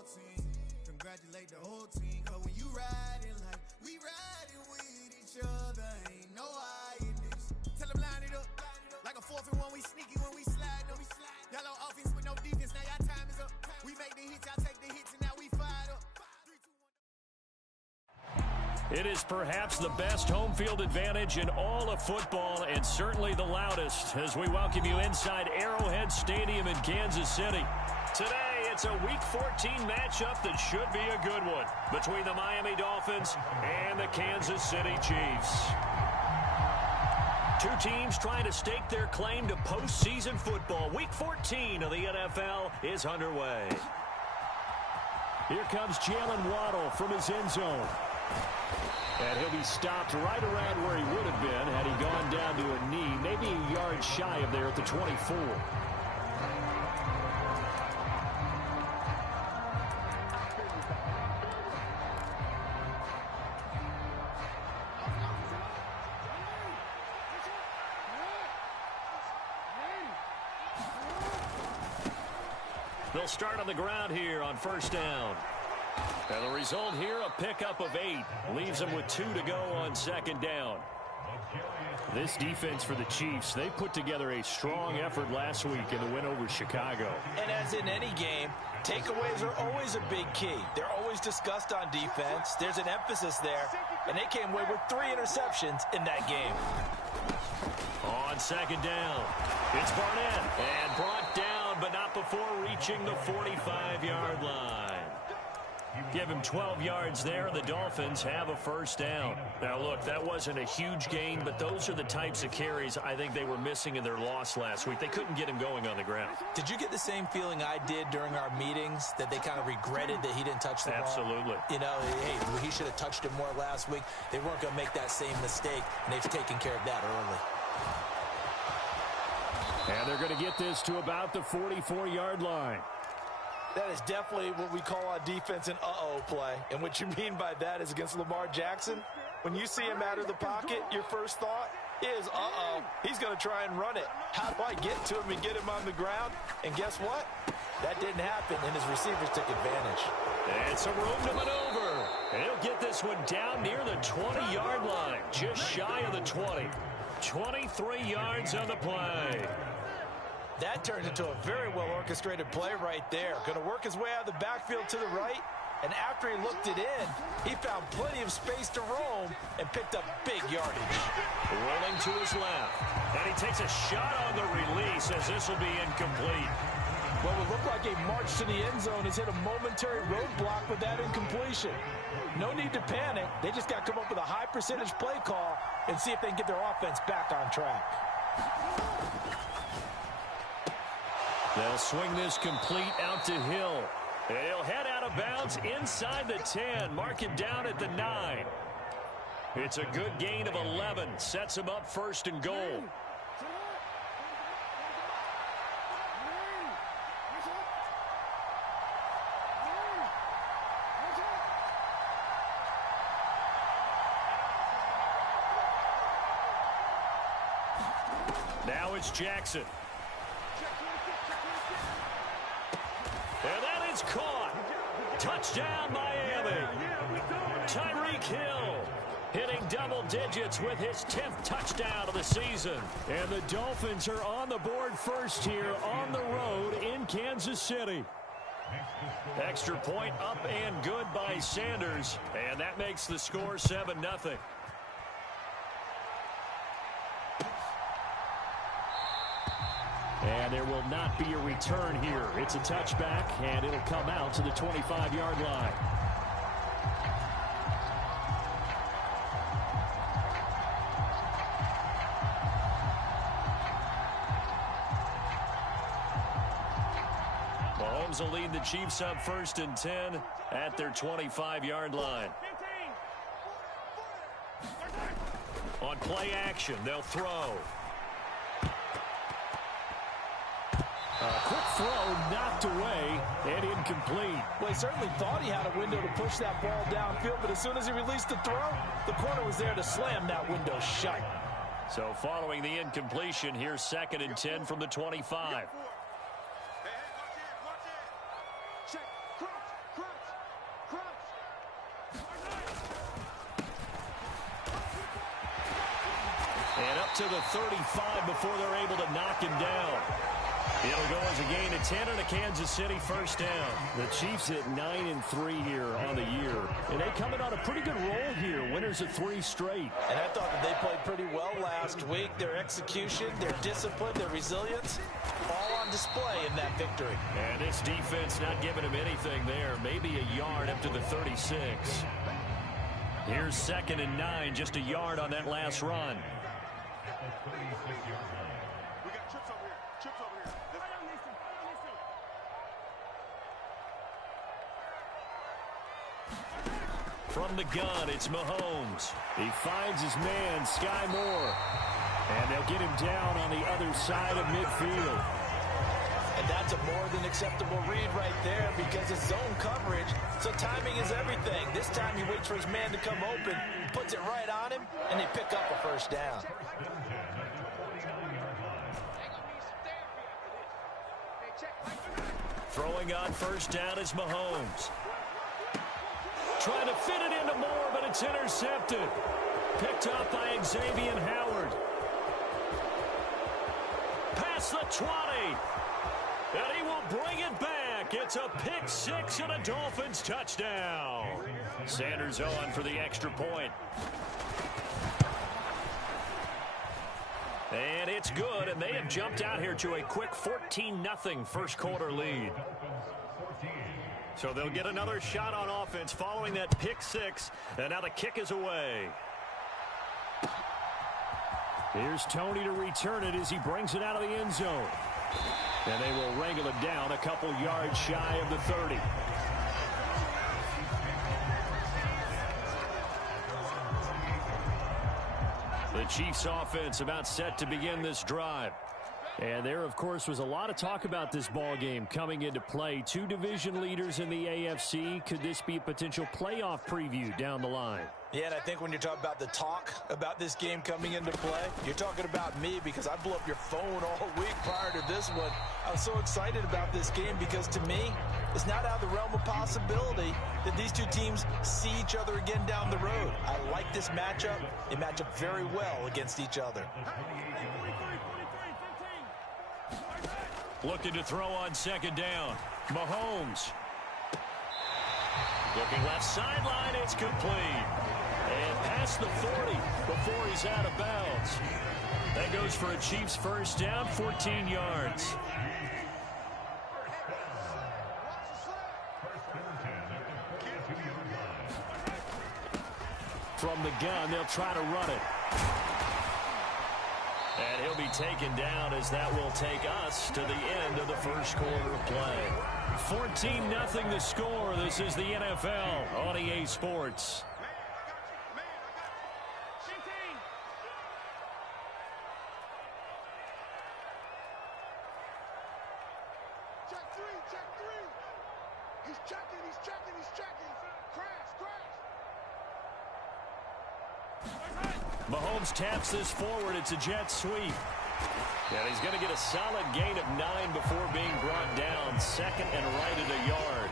WK14. Congratulate the whole team, cause when you riding like we riding with each other, ain't no hiding. Tell them line it up, like a 4th and 1, we sneaky when we slide them. Y'all on offense with no defense, now y'all time is up. We make the hits, y'all take the hits, and now we fired up. It is perhaps the best home field advantage in all of football, and certainly the loudest, as we welcome you inside Arrowhead Stadium in Kansas City. Today, it's a Week 14 matchup that should be a good one between the Miami Dolphins and the Kansas City Chiefs. Two teams trying to stake their claim to postseason football. Week 14 of the NFL is underway. Here comes Jalen Waddle from his end zone. And he'll be stopped right around where he would have been had he gone down to a knee, maybe a yard shy of there at the 24. They'll start on the ground here on first down. And the result here, a pickup of 8. Leaves them with 2 to go on second down. This defense for the Chiefs, they put together a strong effort last week in the win over Chicago. And as in any game, takeaways are always a big key. They're always discussed on defense. There's an emphasis there. And they came away with 3 interceptions in that game. On second down, it's Barnett. And brought down, but not before reaching the 45-yard line. Give him 12 yards there, and the Dolphins have a first down. Now, look, that wasn't a huge gain, but those are the types of carries I think they were missing in their loss last week. They couldn't get him going on the ground. Did you get the same feeling I did during our meetings, that they kind of regretted that he didn't touch the ball? Absolutely. You know, hey, he should have touched it more last week. They weren't going to make that same mistake, and they've taken care of that early. And they're going to get this to about the 44-yard line. That is definitely what we call on defense an uh-oh play. And what you mean by that is against Lamar Jackson, when you see him out of the pocket, your first thought is, uh-oh, he's going to try and run it. How do I get to him and get him on the ground? And guess what? That didn't happen, and his receivers took advantage. And some room to maneuver. And he'll get this one down near the 20-yard line, just shy of the 20. 23 yards on the play. That turns into a very well-orchestrated play right there. Going to work his way out of the backfield to the right, and after he looked it in, he found plenty of space to roam and picked up big yardage. Rolling to his left, and he takes a shot on the release as this will be incomplete. What would look like a march to the end zone has hit a momentary roadblock with that incompletion. No need to panic. They just got to come up with a high-percentage play call and see if they can get their offense back on track. They'll swing this complete out to Hill. And he'll head out of bounds inside the 10. Mark it down at the 9. It's a good gain of 11. Sets him up first and goal. Now it's Jackson. And that is caught. Touchdown, Miami. Tyreek Hill hitting double digits with his 10th touchdown of the season. And the Dolphins are on the board first here on the road in Kansas City. Extra point up and good by Sanders. And that makes the score 7-0. And there will not be a return here. It's a touchback, and it'll come out to the 25-yard line. Mahomes will lead the Chiefs up first and 10 at their 25-yard line. On play action, they'll throw. Quick throw knocked away and incomplete. Well, he certainly thought he had a window to push that ball downfield, but as soon as he released the throw, the corner was there to slam that window shut. So following the incompletion, here's 2nd and 10 from the 25. up to the 35 before they're able to knock him down. It'll go as a gain of 10 and a Kansas City first down. The Chiefs hit 9-3 here on the year. And they coming on a pretty good roll here. Winners of 3 straight. And I thought that they played pretty well last week. Their execution, their discipline, their resilience, all on display in that victory. And this defense not giving him anything there. Maybe a yard up to the 36. Here's 2nd and 9, just a yard on that last run. From the gun, it's Mahomes. He finds his man, Sky Moore. And they'll get him down on the other side of midfield. And that's a more than acceptable read right there because it's zone coverage, so timing is everything. This time he waits for his man to come open, puts it right on him, and they pick up a first down. Throwing on first down is Mahomes. Trying to fit it into Moore, but it's intercepted. Picked up by Xavier Howard. Past the 20. And he will bring it back. It's a pick 6 and a Dolphins touchdown. Sanders on for the extra point. And it's good, and they have jumped out here to a quick 14-0 first quarter lead. So they'll get another shot on offense following that pick 6, and now the kick is away. Here's Tony to return it as he brings it out of the end zone. And they will wrangle it down a couple yards shy of the 30. The Chiefs offense about set to begin this drive. And there, of course, was a lot of talk about this ball game coming into play. 2 division leaders in the AFC. Could this be a potential playoff preview down the line? Yeah, and I think when you're talking about the talk about this game coming into play, you're talking about me because I blew up your phone all week prior to this one. I was so excited about this game because to me, it's not out of the realm of possibility that these two teams see each other again down the road. I like this matchup. They match up very well against each other. Looking to throw on second down. Mahomes. Looking left sideline, it's complete. And past the 40 before he's out of bounds. That goes for a Chiefs first down, 14 yards. From the gun, they'll try to run it. And he'll be taken down as that will take us to the end of the first quarter of play. 14-0 the score. This is the NFL on EA Sports. Check three. He's checking. Crash. Mahomes taps this forward. It's a jet sweep. And he's going to get a solid gain of 9 before being brought down. Second and right at a yard.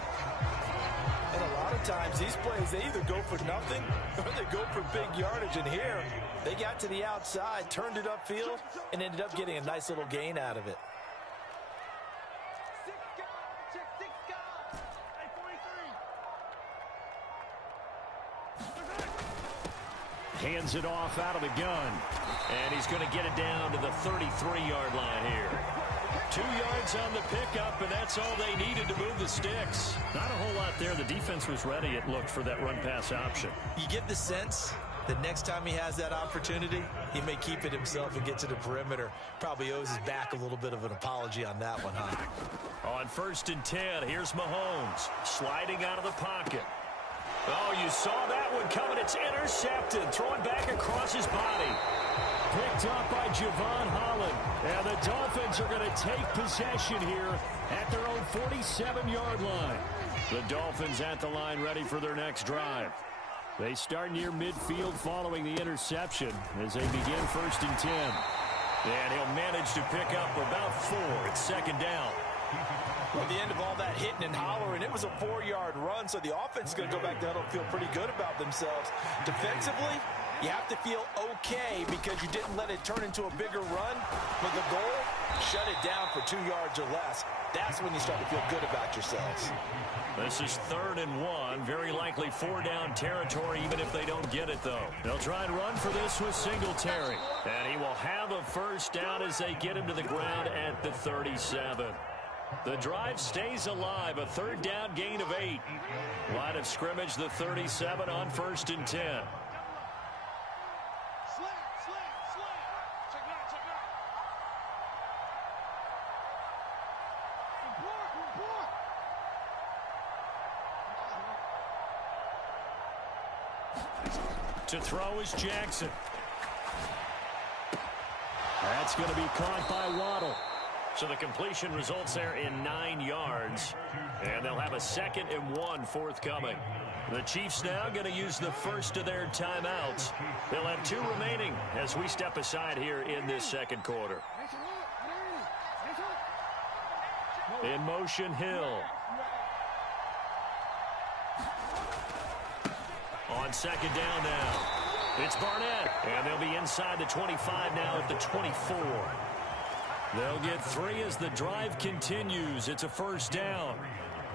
And a lot of times these plays, they either go for nothing or they go for big yardage. And here, they got to the outside, turned it upfield, and ended up getting a nice little gain out of it. Hands it off out of the gun. And he's going to get it down to the 33-yard line here. 2 yards on the pickup, and that's all they needed to move the sticks. Not a whole lot there. The defense was ready, it looked, for that run-pass option. You get the sense that next time he has that opportunity, he may keep it himself and get to the perimeter. Probably owes his back a little bit of an apology on that one, huh? On 1st and 10, here's Mahomes sliding out of the pocket. Oh, you saw that one coming. It's intercepted. Throwing back across his body. Picked up by Javon Holland. And the Dolphins are going to take possession here at their own 47-yard line. The Dolphins at the line ready for their next drive. They start near midfield following the interception as they begin 1st and 10. And he'll manage to pick up about 4. It's second down. At the end of all that hitting and hollering, it was a 4-yard run, so the offense is going to go back down and feel pretty good about themselves. Defensively, You have to feel okay because you didn't let it turn into a bigger run. But the goal, shut it down for 2 yards or less. That's when you start to feel good about yourselves. This is 3rd and 1. Very likely 4-down territory, even if they don't get it, though. They'll try and run for this with Singletary. And he will have a first down as they get him to the ground at the 37. The drive stays alive. A 3rd down gain of 8. Line of scrimmage, the 37 on 1st and 10. To throw is Jackson. That's going to be caught by Waddle. So the completion results there in 9 yards. And they'll have a 2nd and 1 forthcoming. The Chiefs now going to use the first of their timeouts. They'll have 2 remaining as we step aside here in this second quarter. In motion, Hill. On 2nd down now, it's Barnett, and they'll be inside the 25 now at the 24. They'll get 3 as the drive continues. It's a first down.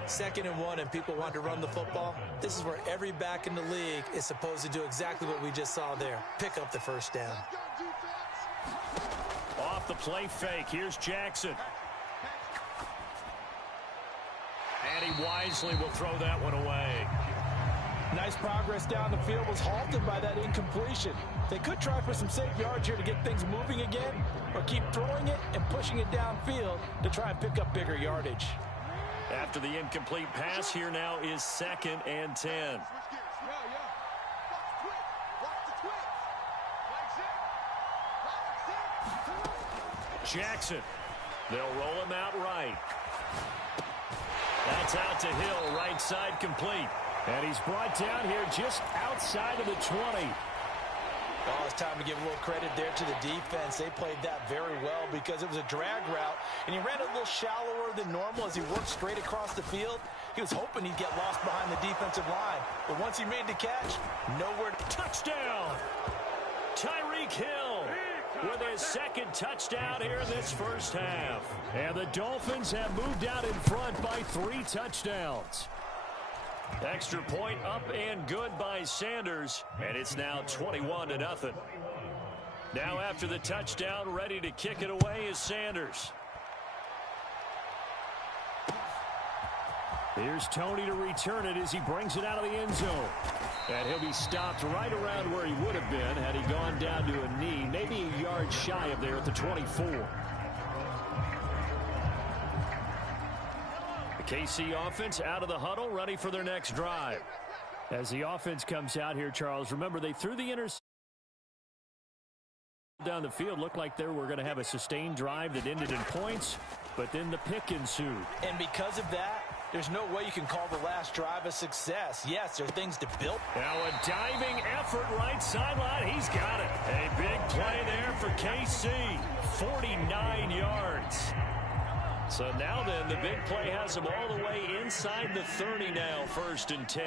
2nd and 1, and people want to run the football. This is where every back in the league is supposed to do exactly what we just saw there. Pick up the first down. Off the play fake, here's Jackson. And he wisely will throw that one away. Nice progress down the field, was halted by that incompletion. They could try for some safe yards here to get things moving again, or keep throwing it and pushing it downfield to try and pick up bigger yardage. After the incomplete pass, here now is 2nd and 10. Jackson. They'll roll him out right. That's out to Hill, right side complete. And he's brought down here just outside of the 20. Oh, it's time to give a little credit there to the defense. They played that very well because it was a drag route, and he ran a little shallower than normal as he worked straight across the field. He was hoping he'd get lost behind the defensive line, but once he made the catch, nowhere to... Touchdown! Tyreek Hill with his 2nd touchdown here in this first half. And the Dolphins have moved out in front by 3 touchdowns. Extra point up and good by Sanders, and it's now 21-0. Now after the touchdown, ready to kick it away is Sanders. Here's Tony to return it as he brings it out of the end zone. And he'll be stopped right around where he would have been had he gone down to a knee, maybe a yard shy of there at the 24. KC offense out of the huddle, ready for their next drive. As the offense comes out here, Charles, remember they threw the interception down the field. Looked like they were going to have a sustained drive that ended in points, but then the pick ensued. And because of that, there's no way you can call the last drive a success. Yes, there are things to build. Now a diving effort right sideline. He's got it. A big play there for KC. 49 yards. So now then, the big play has him all the way inside the 30 now, 1st and 10.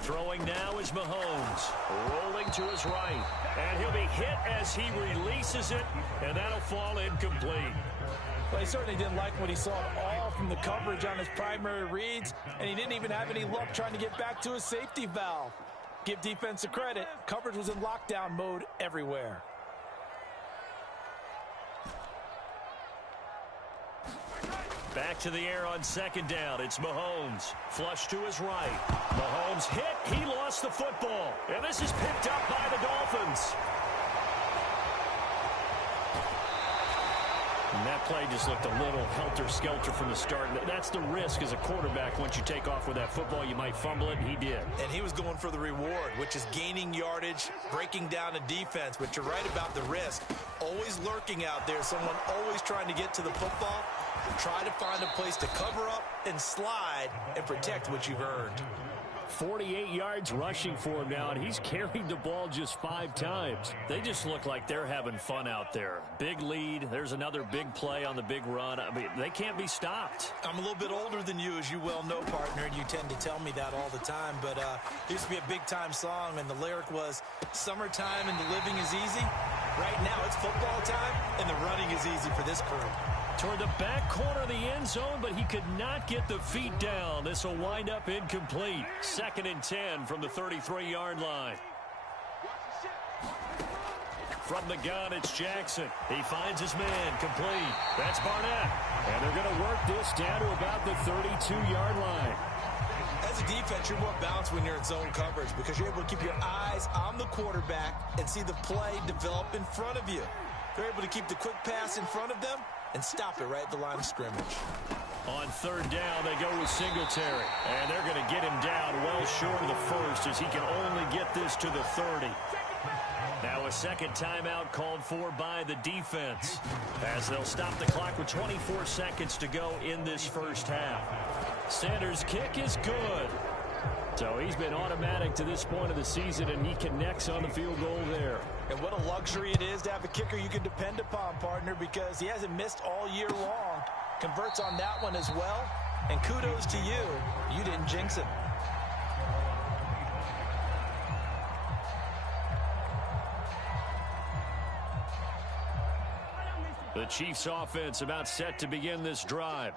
Throwing now is Mahomes. Rolling to his right. And he'll be hit as he releases it, and that'll fall incomplete. Well, he certainly didn't like what he saw at all from the coverage on his primary reads, and he didn't even have any luck trying to get back to his safety valve. Give defense a credit. Coverage was in lockdown mode everywhere. Back to the air on 2nd down. It's Mahomes. Flush to his right. Mahomes hit. He lost the football. And this is picked up by the Dolphins. And that play just looked a little helter-skelter from the start. That's the risk as a quarterback. Once you take off with that football, you might fumble it, and he did. And he was going for the reward, which is gaining yardage, breaking down a defense. But you're right about the risk. Always lurking out there, someone always trying to get to the football. Try to find a place to cover up and slide and protect what you've earned. 48 yards rushing for him now, and he's carried the ball just 5 times. They just look like they're having fun out there. Big lead. There's another big play on the big run. I mean, they can't be stopped. I'm a little bit older than you, as you well know, partner, and you tend to tell me that all the time. But it used to be a big-time song, and the lyric was, "Summertime and the living is easy." Right now, it's football time, and the running is easy for this crew. Toward the back corner of the end zone, but he could not get the feet down. This will wind up incomplete. 2nd and 10 from the 33-yard line. From the gun, it's Jackson. He finds his man, complete. That's Barnett. And they're going to work this down to about the 32-yard line. As a defense, you're more balanced when you're in zone coverage because you're able to keep your eyes on the quarterback and see the play develop in front of you. They're able to keep the quick pass in front of them and stop it right at the line of scrimmage. On 3rd down, they go with Singletary. And they're going to get him down well short of the first as he can only get this to the 30. Now a second timeout called for by the defense as they'll stop the clock with 24 seconds to go in this first half. Sanders' kick is good. So he's been automatic to this point of the season, and he connects on the field goal there. And what a luxury it is to have a kicker you can depend upon, partner, because he hasn't missed all year long. Converts on that one as well. And kudos to you. You didn't jinx him. The Chiefs offense about set to begin this drive.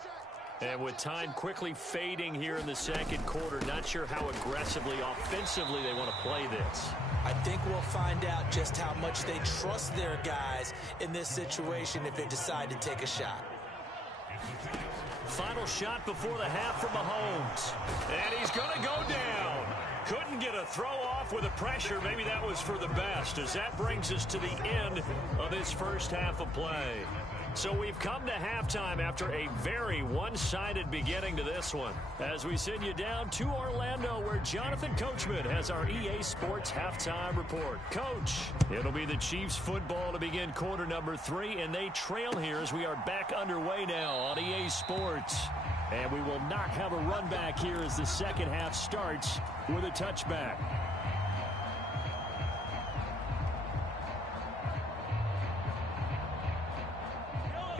And with time quickly fading here in the second quarter, not sure how aggressively, offensively they want to play this. I think we'll find out just how much they trust their guys in this situation if they decide to take a shot. Final shot before the half from Mahomes. And he's going to go down. Couldn't get a throw off with the pressure. Maybe that was for the best, as that brings us to the end of this first half of play. So we've come to halftime after a very one-sided beginning to this one. As we send you down to Orlando, where Jonathan Coachman has our EA Sports halftime report. Coach, it'll be the Chiefs football to begin quarter number 3, and they trail here as we are back underway now on EA Sports. And we will not have a run back here as the second half starts with a touchback.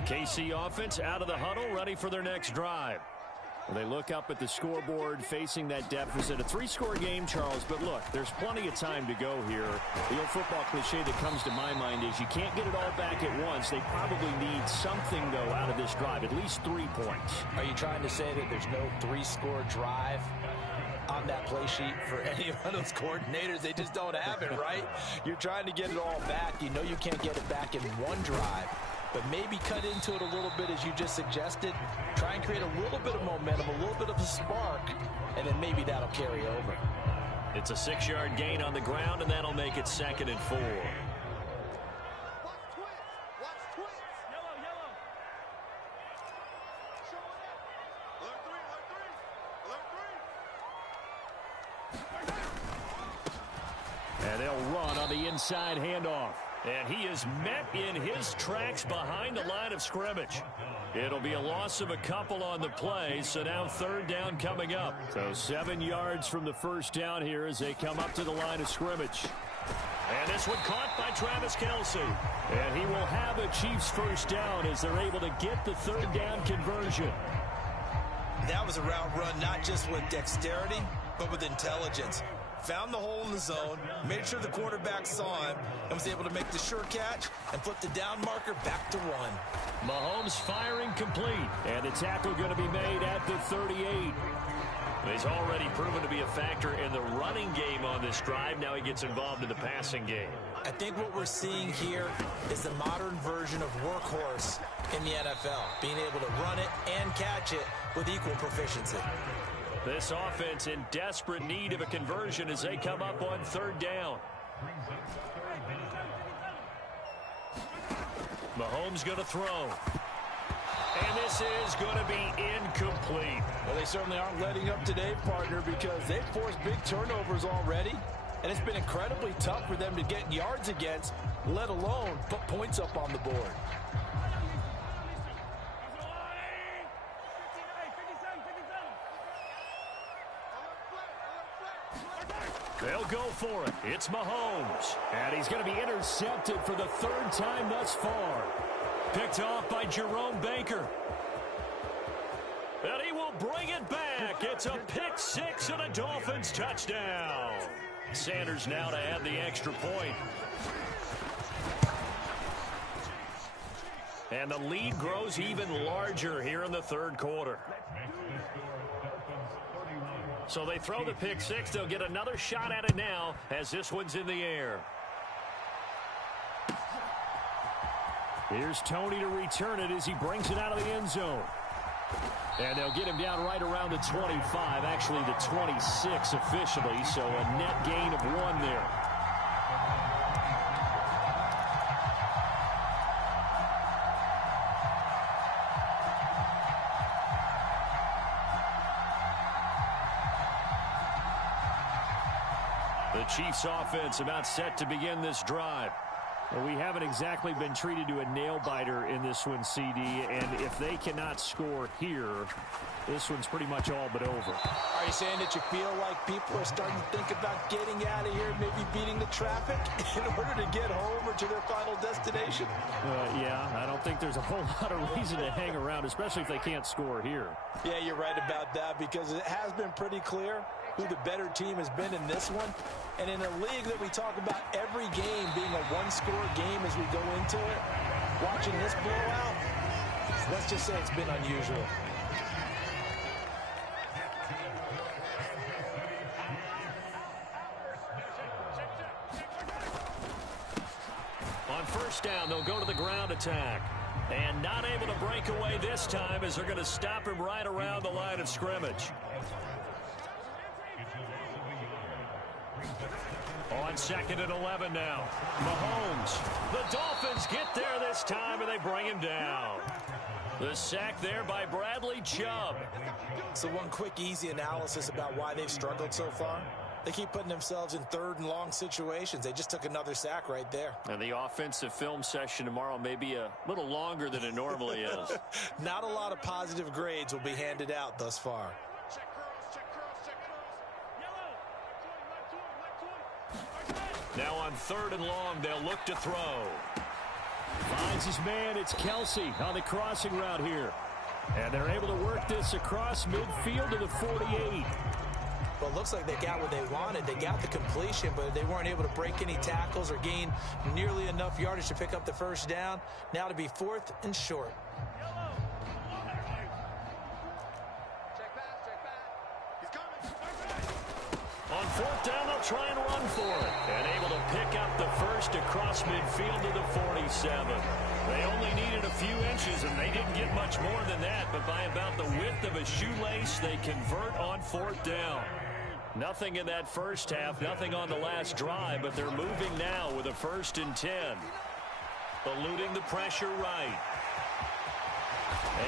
KC offense out of the huddle, ready for their next drive. Well, they look up at the scoreboard facing that deficit. A 3-score game, Charles, but look, there's plenty of time to go here. The old football cliche that comes to my mind is you can't get it all back at once. They probably need something, though, out of this drive, at least 3 points. Are you trying to say that there's no 3-score drive on that play sheet for any of those coordinators? They just don't have it, right? You're trying to get it all back. You know you can't get it back in one drive. But maybe cut into it a little bit, as you just suggested. Try and create a little bit of momentum, a little bit of a spark, and then maybe that'll carry over. It's a 6-yard gain on the ground, and that'll make it 2nd and 4. And they'll run on the inside handoff. And he is met in his tracks behind the line of scrimmage. It'll be a loss of a couple on the play, so now 3rd down coming up. So 7 yards from the first down here as they come up to the line of scrimmage. And this one caught by Travis Kelce. And he will have a Chiefs first down as they're able to get the 3rd down conversion. That was a route run not just with dexterity, but with intelligence. Found the hole in the zone, made sure the quarterback saw him, and was able to make the sure catch and flip the down marker back to 1. Mahomes firing complete, and the tackle going to be made at the 38. He's already proven to be a factor in the running game on this drive. Now he gets involved in the passing game. I think what we're seeing here is the modern version of workhorse in the NFL, being able to run it and catch it with equal proficiency. This offense in desperate need of a conversion as they come up on 3rd down. Mahomes going to throw. And this is going to be incomplete. Well, they certainly aren't letting up today, partner, because they've forced big turnovers already. And it's been incredibly tough for them to get yards against, let alone put points up on the board. They'll go for it. It's Mahomes. And he's going to be intercepted for the third time thus far. Picked off by Jerome Baker. And he will bring it back. It's a pick six and a Dolphins touchdown. Sanders now to add the extra point. And the lead grows even larger here in the third quarter. So they throw the pick six. They'll get another shot at it now as this one's in the air. Here's Tony to return it as he brings it out of the end zone. And they'll get him down right around the 25, actually the 26 officially, so a net gain of 1 there. The Chiefs offense about set to begin this drive. Well, we haven't exactly been treated to a nail-biter in this one, CD, and if they cannot score here, this one's pretty much all but over. Are you saying that you feel like people are starting to think about getting out of here, maybe beating the traffic in order to get home or to their final destination? Yeah, I don't think there's a whole lot of reason to hang around, especially if they can't score here. Yeah, you're right about that because it has been pretty clear who the better team has been in this one. And in a league that we talk about every game being a one-score game as we go into it, watching this blowout, let's just say it's been unusual. On first down, they'll go to the ground attack. And not able to break away this time as they're going to stop him right around the line of scrimmage. On second and 11 now. Mahomes. The Dolphins get there this time, and they bring him down. The sack there by Bradley Chubb. So one quick, easy analysis about why they've struggled so far. They keep putting themselves in third and long situations. They just took another sack right there. And the offensive film session tomorrow may be a little longer than it normally is. Not a lot of positive grades will be handed out thus far. Now on third and long, they'll look to throw. Finds his man. It's Kelsey on the crossing route here. And they're able to work this across midfield to the 48. Well, it looks like they got what they wanted. They got the completion, but they weren't able to break any tackles or gain nearly enough yardage to pick up the first down. Now to be fourth and short. On fourth down, they'll try and run for it. And able to pick up the first across midfield to the 47. They only needed a few inches, and they didn't get much more than that. But by about the width of a shoelace, they convert on fourth down. Nothing in that first half, nothing on the last drive, but they're moving now with a 1st and 10. Eluding the pressure right.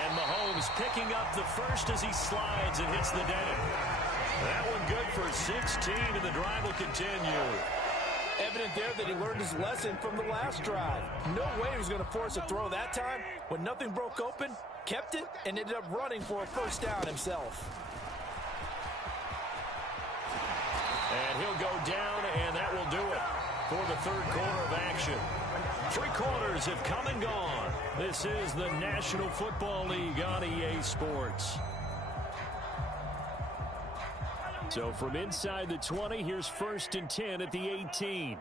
And Mahomes picking up the first as he slides and hits the deck. That one good for 16, and the drive will continue. Evident there that he learned his lesson from the last drive. No way he was going to force a throw that time. When nothing broke open, kept it, and ended up running for a first down himself. And he'll go down, and that will do it for the third quarter of action. 3 quarters have come and gone. This is the National Football League on EA Sports. So from inside the 20, here's 1st and 10 at the 18.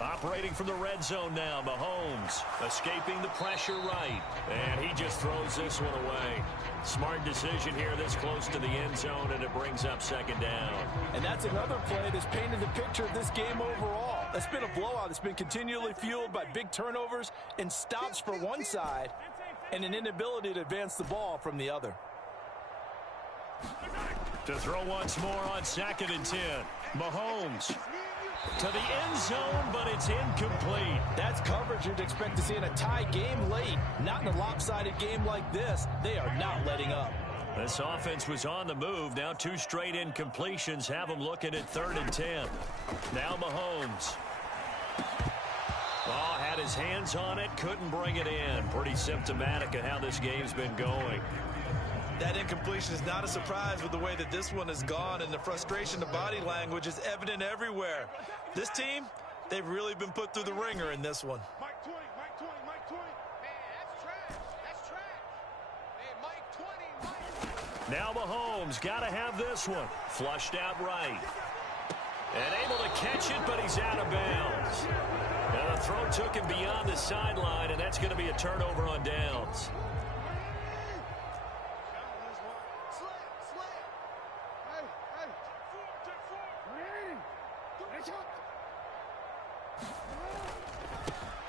Operating from the red zone now, Mahomes escaping the pressure right. And he just throws this one away. Smart decision here this close to the end zone, and it brings up 2nd down. And that's another play that's painted the picture of this game overall. It's been a blowout that's been continually fueled by big turnovers and stops for one side and an inability to advance the ball from the other. To throw once more on 2nd and 10. Mahomes to the end zone, but it's incomplete. That's coverage you'd expect to see in a tie game late. Not in a lopsided game like this. They are not letting up. This offense was on the move. Now 2 straight incompletions have them looking at 3rd and 10. Now Mahomes. Oh, had his hands on it, couldn't bring it in. Pretty symptomatic of how this game's been going. That incompletion is not a surprise with the way that this one has gone, and the frustration, the body language is evident everywhere. This team, they've really been put through the ringer in this one. Mike 20. Man, that's trash. That's trash. Hey, Mike 20. Now Mahomes got to have this one. Flushed out right. And able to catch it, but he's out of bounds. Now the throw took him beyond the sideline, and that's going to be a turnover on downs.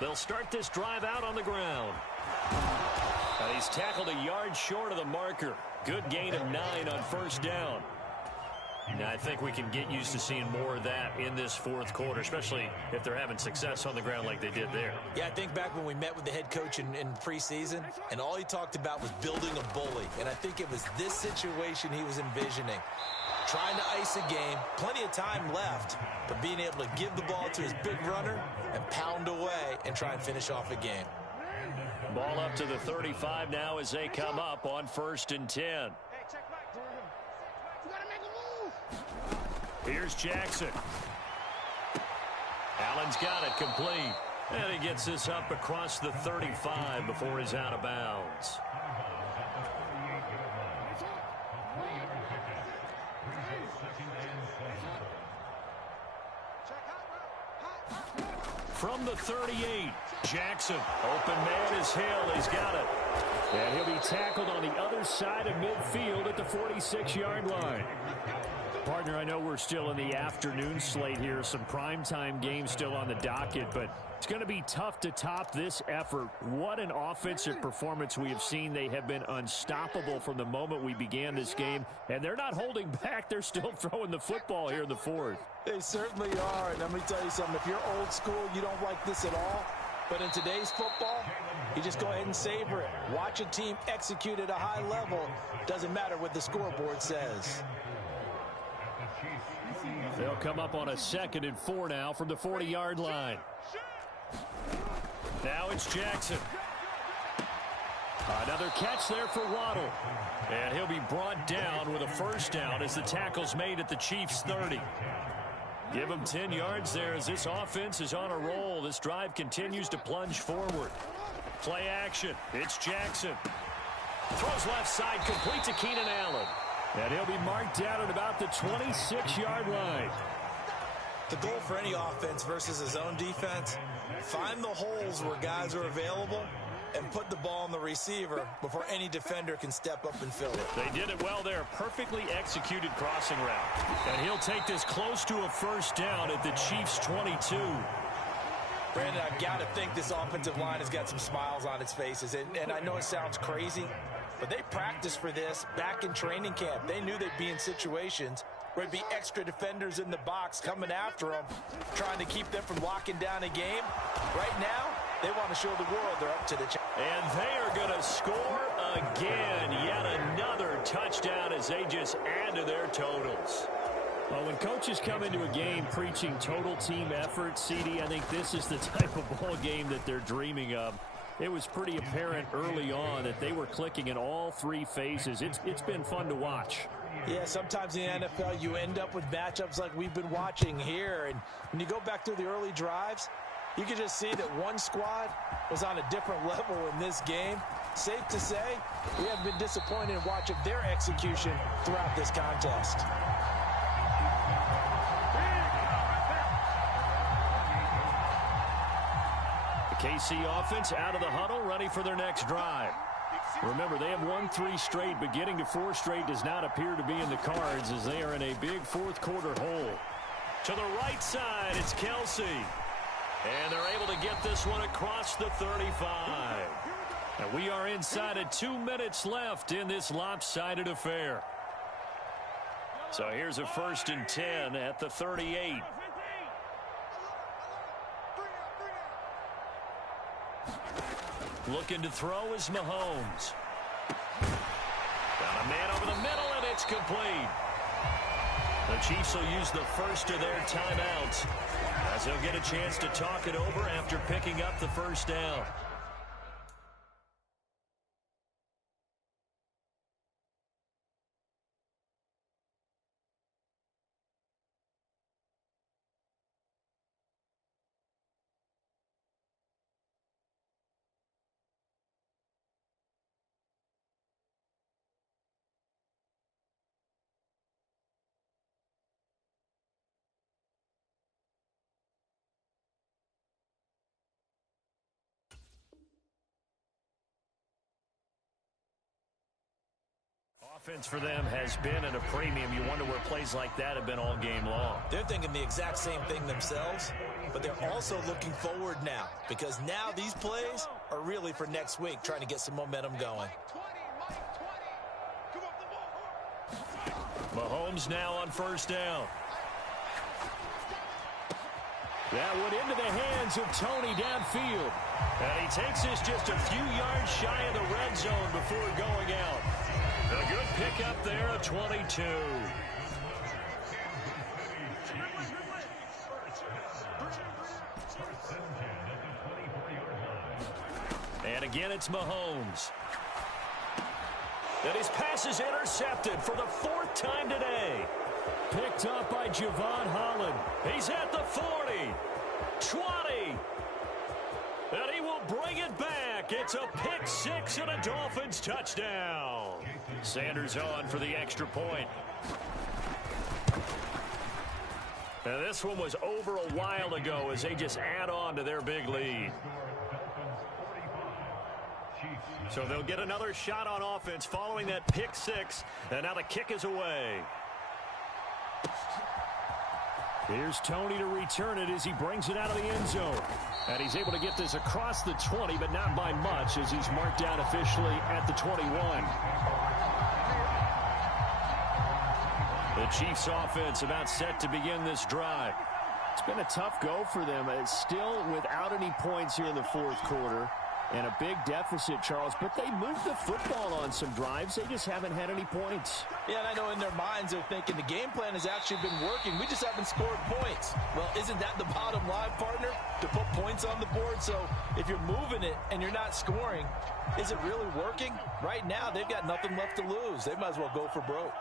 They'll start this drive out on the ground. And he's tackled a yard short of the marker. Good gain of 9 on first down. Now, I think we can get used to seeing more of that in this fourth quarter, especially if they're having success on the ground like they did there. Yeah, I think back when we met with the head coach in preseason, and all he talked about was building a bully. And I think it was this situation he was envisioning. Trying to ice a game, plenty of time left, but being able to give the ball to his big runner and pound away and try and finish off a game. Ball up to the 35 now as they come up on 1st and 10. Hey, check Mike. You got to make a move. Here's Jackson. Allen's got it complete. And he gets this up across the 35 before he's out of bounds. From the 38, Jackson. Open man is Hill. He's got it. And he'll be tackled on the other side of midfield at the 46-yard line. Partner, I know we're still in the afternoon slate here. Some primetime games still on the docket, but it's going to be tough to top this effort. What an offensive performance we have seen. They have been unstoppable from the moment we began this game, and they're not holding back. They're still throwing the football here in the fourth. They certainly are, and let me tell you something. If you're old school, you don't like this at all. But in today's football, you just go ahead and savor it. Watch a team execute at a high level. Doesn't matter what the scoreboard says. They'll come up on a 2nd and 4 now from the 40-yard line. Now it's Jackson. Another catch there for Waddle. And he'll be brought down with a first down as the tackle's made at the Chiefs' 30. Give him 10 yards there as this offense is on a roll. This drive continues to plunge forward. Play action. It's Jackson. Throws left side, complete to Keenan Allen. And he'll be marked down at about the 26-yard line. The goal for any offense versus his own defense, find the holes where guys are available and put the ball on the receiver before any defender can step up and fill it. They did it well there. Perfectly executed crossing route. And he'll take this close to a first down at the Chiefs' 22. Brandon, I've got to think this offensive line has got some smiles on its faces. And I know it sounds crazy, but they practiced for this back in training camp. They knew they'd be in situations where there'd be extra defenders in the box coming after them, trying to keep them from locking down a game. Right now, they want to show the world they're up to the challenge. And they are going to score again. Yet another touchdown as they just add to their totals. Well, when coaches come into a game preaching total team effort, CD, I think this is the type of ball game that they're dreaming of. It was pretty apparent early on that they were clicking in all 3 phases. It's been fun to watch. Yeah, sometimes in the NFL you end up with matchups like we've been watching here. And when you go back through the early drives, you can just see that one squad was on a different level in this game. Safe to say, we haven't been disappointed in watching their execution throughout this contest. The KC offense out of the huddle, ready for their next drive. Remember, they have won 3 straight, but getting to 4 straight does not appear to be in the cards as they are in a big fourth quarter hole. To the right side, it's Kelsey. And they're able to get this one across the 35. And we are inside of 2 minutes left in this lopsided affair. So here's a 1st and 10 at the 38. Looking to throw is Mahomes. Got a man over the middle, and it's complete. The Chiefs will use the first of their timeouts as they'll get a chance to talk it over after picking up the first down. Offense for them has been at a premium. You wonder where plays like that have been all game long. They're thinking the exact same thing themselves, but they're also looking forward now because now these plays are really for next week, trying to get some momentum going. Mahomes now on first down. That went into the hands of Tony downfield. And he takes this just a few yards shy of the red zone before going out. A good pickup there of 22. And again, it's Mahomes. And his pass is intercepted for the fourth time today. Picked up by Javon Holland. He's at the 40, 20. And he will bring it back. It's a pick six and a Dolphins touchdown. Sanders on for the extra point. Now this one was over a while ago as they just add on to their big lead. So they'll get another shot on offense following that pick six. And now the kick is away. Here's Tony to return it as he brings it out of the end zone. And he's able to get this across the 20, but not by much as he's marked down officially at the 21. The Chiefs offense about set to begin this drive. It's been a tough go for them. It's still without any points here in the fourth quarter. And a big deficit, Charles, but they moved the football on some drives. They just haven't had any points. Yeah, and I know in their minds they're thinking the game plan has actually been working. We just haven't scored points. Well, isn't that the bottom line, partner? To put points on the board. So if you're moving it and you're not scoring, is it really working? Right now, they've got nothing left to lose. They might as well go for broke.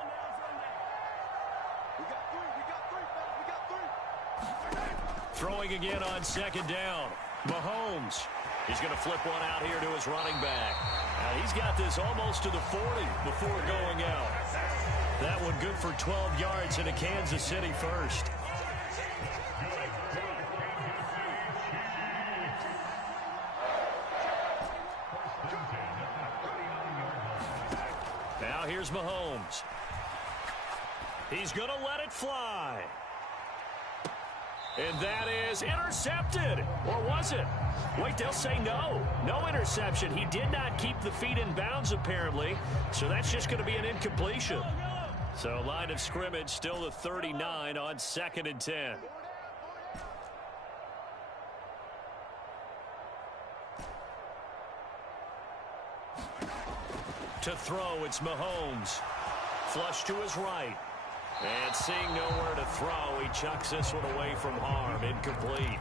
Throwing again on second down. Mahomes. He's going to flip one out here to his running back. Now he's got this almost to the 40 before going out. That one good for 12 yards into Kansas City first. Now here's Mahomes. He's going to let it fly. And that is intercepted. Or was it? Wait, they'll say no. No interception. He did not keep the feet in bounds, apparently. So that's just going to be an incompletion. So line of scrimmage still the 39 on 2nd and 10. To throw, it's Mahomes. Flush to his right. And seeing nowhere to throw, he chucks this one away from harm. Incomplete.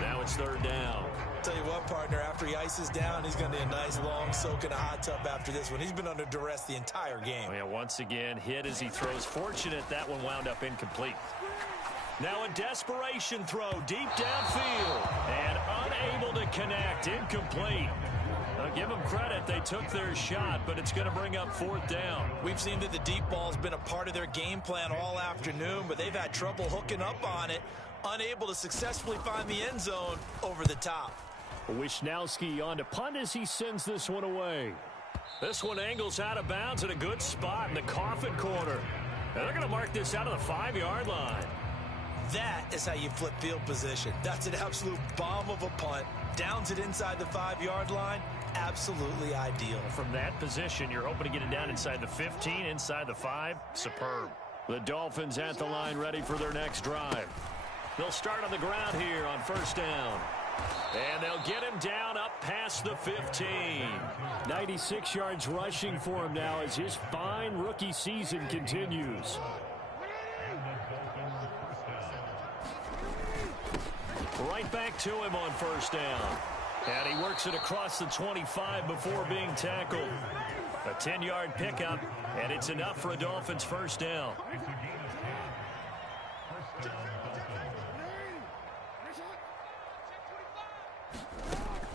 Now it's 3rd down. Tell you what, partner, after he ices down, he's going to need a nice long soak in a hot tub after this one. He's been under duress the entire game. Oh, yeah, once again, hit as he throws. Fortunate that one wound up incomplete. Now a desperation throw deep downfield. And unable to connect. Incomplete. Now give them credit. They took their shot, but it's going to bring up 4th down. We've seen that the deep ball's been a part of their game plan all afternoon, but they've had trouble hooking up on it. Unable to successfully find the end zone over the top. Wisnowski on to punt as he sends this one away. This one angles out of bounds in a good spot in the coffin corner. And they're going to mark this out of the 5-yard line. That is how you flip field position. That's an absolute bomb of a punt. Downs it inside the 5-yard line. Absolutely ideal. From that position, you're hoping to get it down inside the 15, inside the 5. Superb. The Dolphins at the line ready for their next drive. They'll start on the ground here on 1st down. And they'll get him down up past the 15. 96 yards rushing for him now as his fine rookie season continues. Right back to him on 1st down. And he works it across the 25 before being tackled. A 10-yard pickup, and it's enough for a Dolphins 1st down.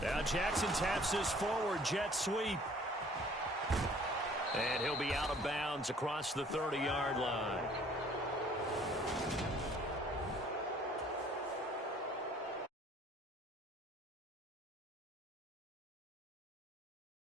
Now Jackson taps this forward jet sweep. And he'll be out of bounds across the 30-yard line.